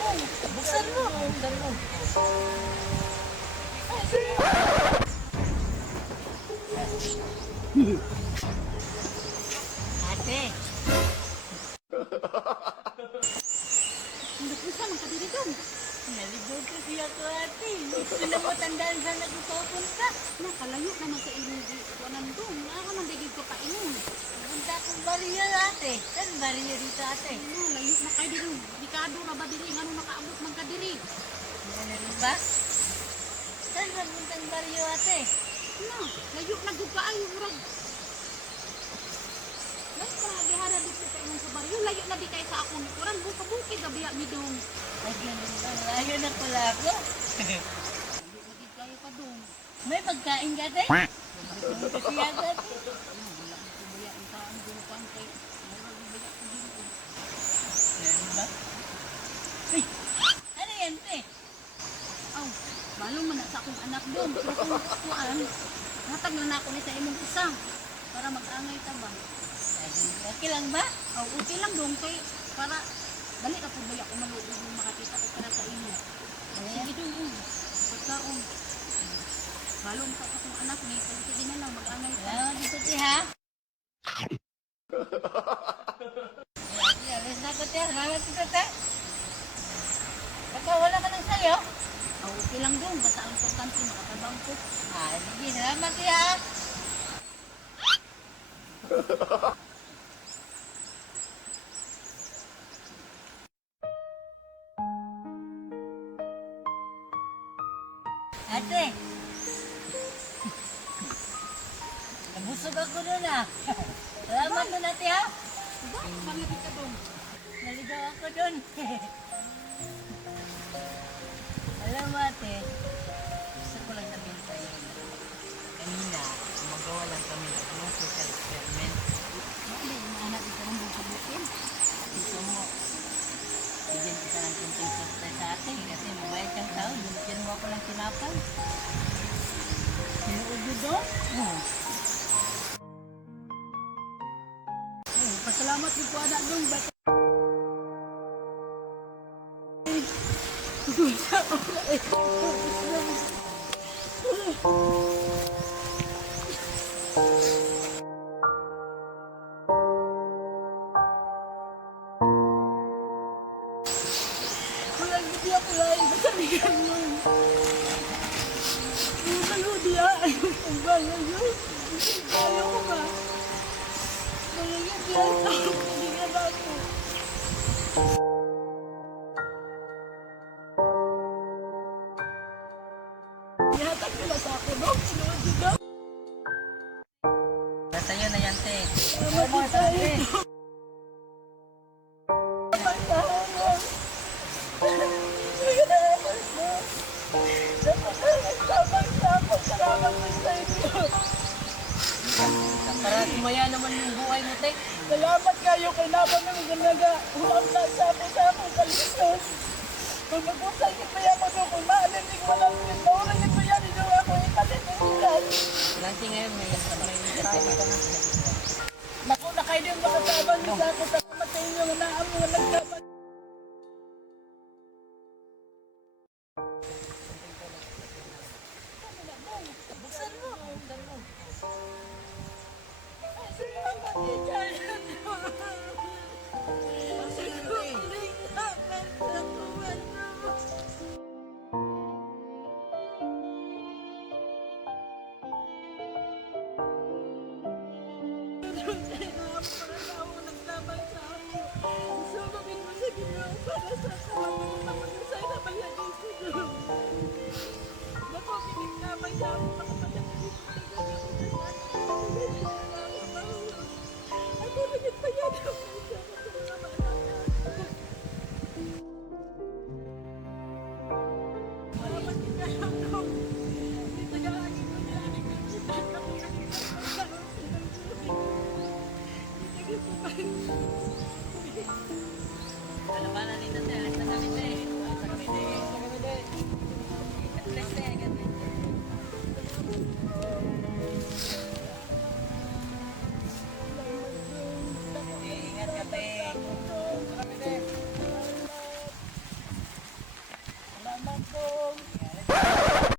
Buksan mo. Buksan mo. Ate. Bisa man ka diri dong. Nalibog ko siya ko ate. Gusto na mo tandaan saan nagpupunta. Nakalayo naman sa inyong di kuanan dong. Naa man digid ko painom. Punta akong bariya ate. Saan bariya dito ate? No, layo na kay diri. Dikado ra ba diri ngano nakaabot man ka diri? Ano ba? Saan ba puntang bariya ate? Na, layo na gud kaayo murag. Layo na gihara dito sa imong sa baryo. Layo na di kay sa akong likuran. Bukid gabiya mi dong. Ay, ganun ba? Ayaw na pala ako. Layo na gid kayo pa dong. May pagkain ka ate? Gusto ko siya ate. Wala na ko baya ang taan dong pang kay. Murag baya ko diri. Ganun ba? Ay! Ano yan te? Aw, balong man na sa akong anak dong. Pero kung kuan, hatag na ako ni sa imong isa para mag-angay ta ba. Okay lang ba? Aw, okay lang dong kay para dali ka po baya ko maluod yung makakita ko para sa inyo. Sige dong, pagkaon. Balong sa akong anak ni, kaya sige na lang mag-angay ta. Salamat dito te ha? Alis na ko te. Salamat dito te. Baka wala ka ng sayo? Aw, okay lang dong, basta ang importante makatabang ko. Sige. Salamat te ha? Ate! Nabusog ako doon ah. Salamat doon ate ha. Diba? Pangiti ka dong. Naligaw ako doon. Alam mo ate, gusto ko lang sabihin sa'yo na kanina, gumagawa lang kami ng mga social experiment. Ano, maanak ito ng buka-bukin. Gusto mo, bigyan kita ng kunting surprise sa atin kasi mabayad kang tao, binigyan mo ako ng tinapay. Sinuod yun dong? Oo. Pasalamat din po anak dong. Wala hindi ako lain sa sabihan mo. Kayo diya. Ang bayan yun. Ayaw ko ba? Mayayag yan sa pagkalingan ako. Ihatag nila sa ako, no? Sinuod yun, no? Basta yun na yan, te. Salamat din tayo. Para sumaya naman yung buhay mo, te. Salamat kayo kay Naban ng ganaga. Huwag na sa akong kalistos. Kung mag-usay ni Kuya mo doon, kung maalim ni walang pinaulan ni Kuya, nito ako ipalit ng ilan. Nanti ngayon, may tayo ka na. Naku, na kayo din makatabang sa ako. Salamat sa inyo, naam mo, nagkapat. Buksan mo. Buksan mo. Salamat din kayo. Kalabanan nito, te. Alis na kami, te. Alis na kami, te. Alis, te. Ganun. Ingat ka, te. po.